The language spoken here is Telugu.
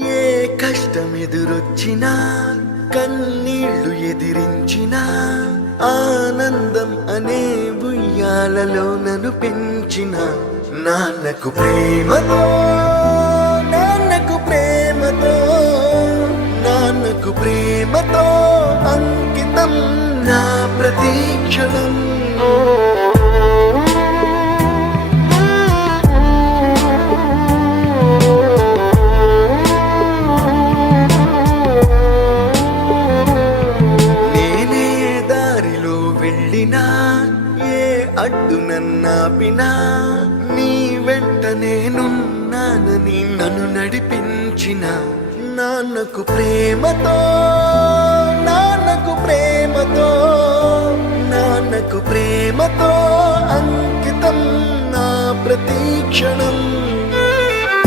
ఏ కష్టం ఎదురొచ్చినా కన్నీళ్లు ఎదిరించినా ఆనందం అనే ఉయ్యాలలో నన్ను పెంచిన నాన్నకు ప్రేమతో నాన్నకు ప్రేమతో నాన్నకు ప్రేమతో అంకితం నా ప్రతీక్షణం. నేనే దారిలో వెళ్ళినా ఏ అడ్డు నన్నాపినా నీ వెంట నేనున్నానని నన్ను నడిపించిన నాన్నకు ప్రేమతో నాన్నకు ప్రేమతో నాన్నకు ప్రేమతో అంకితం నా ప్రతీక్షణం.